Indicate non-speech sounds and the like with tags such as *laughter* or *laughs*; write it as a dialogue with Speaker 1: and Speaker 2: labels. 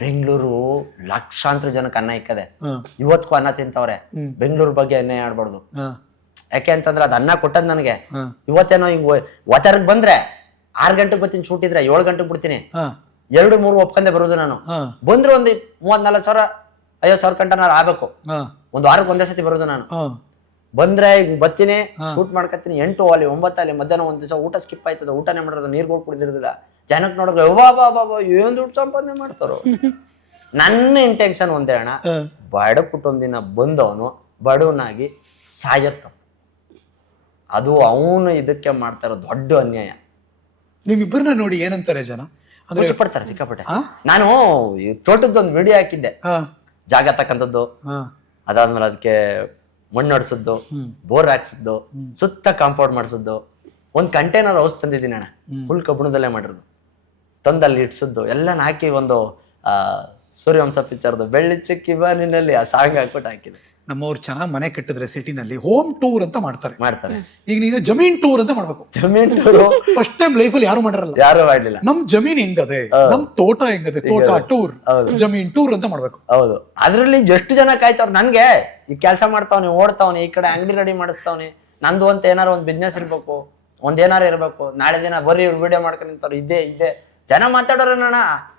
Speaker 1: ಬೆಂಗಳೂರು ಲಕ್ಷಾಂತರ ಜನಕ್ಕೆ ಅನ್ನ ಇಕ್ಕದೆ. ಇವತ್ತಿಗೂ ಅನ್ನ ತಿಂತವ್ರೆ. ಬೆಂಗಳೂರು ಬಗ್ಗೆ ಅನ್ನ ಆಡ್ಬಾರ್ದು. ಯಾಕೆ ಅಂತಂದ್ರೆ ಅದು ಅನ್ನ ಕೊಟ್ಟದ್ ನನಗೆ. ಇವತ್ತೇನೋ ಹಿಂಗ್ ಒತ್ತರಗ್ ಬಂದ್ರೆ ಆರ್ ಗಂಟೆಗೆ ಬರ್ತೀನಿ ಶೂಟ್ ಇದ್ರೆ ಏಳು ಗಂಟೆಗೆ ಬಿಡ್ತೀನಿ. ಎರಡು ಮೂರು ಒಪ್ಕೊಂಡೆ ಬರೋದು ನಾನು. ಬಂದ್ರೆ ಒಂದು ಮೂವತ್ ನಾಲ್ಕು ಸಾವಿರ ಐವತ್ ಸಾವಿರ ಕಂಟನಾರು ಆಗ್ಬೇಕು. ಒಂದು ವಾರಕ್ಕೆ ಒಂದೇ ಸತಿ ಬರೋದು ನಾನು. ಬಂದ್ರೆ ಈಗ ಬರ್ತೀನಿ ಶೂಟ್ ಮಾಡ್ಕೊತೀನಿ ಎಂಟು ಅಲ್ಲಿ ಒಂಬತ್ತು ಅಲ್ಲಿ ಮಧ್ಯಾಹ್ನ ಒಂದ್ ದಿವಸ ಊಟ ಸ್ಕಿಪ್ ಆಯ್ತದ ಊಟನೇ ಮಾಡಿರೋದು ನೀರ್ಗಳು ಕುಡಿದಿರೋದಿಲ್ಲ. ಜನಕ್ಕೆ ನೋಡಿದ್ರೆ ಬಾ ಬಾ ಬಾ ಬಾ ಏನ್ ದುಡ್ಡು ಸಂಪಾದನೆ ಮಾಡ್ತಾರೋ? *laughs* ನನ್ನ ಇಂಟೆನ್ಷನ್ ಒಂದೇ ಅಣ್ಣ ಬಡ ಕುಟುಂಬದಿಂದ ಬಂದವನು ಬಡವನಾಗಿ ಸಾಯತ್ತ ಅದು ಅವನು ಇದಕ್ಕೆ ಮಾಡ್ತಾರೋ ದೊಡ್ಡ ಅನ್ಯಾಯ.
Speaker 2: ನಿಮ್ಮಿಬ್ಬರನ್ನ ನೋಡಿ ಏನಂತಾರೆ ಜನ?
Speaker 1: ಖುಷಿ ಪಡ್ತಾರೆ ಸಿಕ್ಕಾಪಟ್ಟೆ. ನಾನು ತೋಟದೊಂದು ವಿಡಿಯೋ ಹಾಕಿದ್ದೆ. ಜಾಗ ತಕ್ಕಂಥದ್ದು. ಅದಾದ್ಮೇಲೆ ಅದಕ್ಕೆ ಮಣ್ಣು ಹೊಡ್ಸದ್ದು ಬೋರ್ ಹಾಕ್ಸಿದ್ದು ಸುತ್ತ ಕಾಂಪೌಂಡ್ ಮಾಡಿಸಿದ್ದು. ಒಂದ್ ಕಂಟೈನರ್ ಹೌಸ್ ತಂದಿದ್ದೀನಿ ಅಣ್ಣ. ಫುಲ್ ಕಬ್ಬಣದಲ್ಲೇ ಮಾಡಿರೋದು. ತಂದಲ್ಲಿ ಇಡ್ಸದ್ದು. ಎಲ್ಲ ಹಾಕಿ ಒಂದು ಆ ಸೂರ್ಯವಂಶ ಪಿಕ್ಚರ್ದು ಬೆಳ್ಳಿ ಚಿಕ್ಕಿ ಬಾನಿನಲ್ಲಿ ಆ ಸಾಂಗ್ ಹಾಕ್ಬಿಟ್ಟು ಹಾಕಿದೆ
Speaker 2: ನಮ್ಮವ್ರು ಚೆನ್ನಾಗಿ ಮನೆ ಕಟ್ಟಿದ್ರೆ ಸಿಟಿನಲ್ಲಿ ಹೋಮ್ ಟೂರ್ ಅಂತ ಮಾಡ್ತಾರೆ.
Speaker 1: ಮಾಡ್ತಾರೆ.
Speaker 2: ಈಗ ನೀನು ಜಮೀನ್ ಟೂರ್ ಅಂತ ಮಾಡ್ಬೇಕು.
Speaker 1: ಜಮೀನ್ ಟೂರ್
Speaker 2: ಫಸ್ಟ್ ಟೈಮ್ ಲೈಫ್ ಅಲ್ಲಿ ಯಾರು ಮಾಡಿರಲ್ಲ.
Speaker 1: ಯಾರು ಮಾಡಲಿಲ್ಲ.
Speaker 2: ನಮ್ ಜಮೀನ್ ಹೆಂಗದೆ? ನಮ್ ತೋಟ ಹೆಂಗದೆ? ತೋಟ ಟೂರ್ ಜಮೀನ್ ಟೂರ್ ಅಂತ ಮಾಡ್ಬೇಕು.
Speaker 1: ಹೌದು. ಅದ್ರಲ್ಲಿ ಎಷ್ಟು ಜನ ಕಾಯ್ತಾವ್ರು ನನ್ಗೆ. ಈ ಕೆಲಸ ಮಾಡ್ತಾವ್ನಿ ಓಡ್ತಾವ್ನಿ ಈ ಕಡೆ ಅಂಗಡಿ ರೆಡಿ ಮಾಡಿಸ್ತಾವ್ನಿ. ನಂದು ಅಂತ ಏನಾರ ಒಂದ್ ಬಿಸ್ನೆಸ್ ಇರ್ಬೇಕು ಒಂದ್ ಏನಾರ ಇರ್ಬೇಕು. ನಾಳೆ ದಿನ ಬರೀ ಇವ್ರು ವಿಡಿಯೋ ಮಾಡ್ಕೊಂಡು ನಿಂತವ್ರು. ಇದೇ ಇದೇ. ಜನ ಮಾತಾಡೋರೇನಣ್ಣ?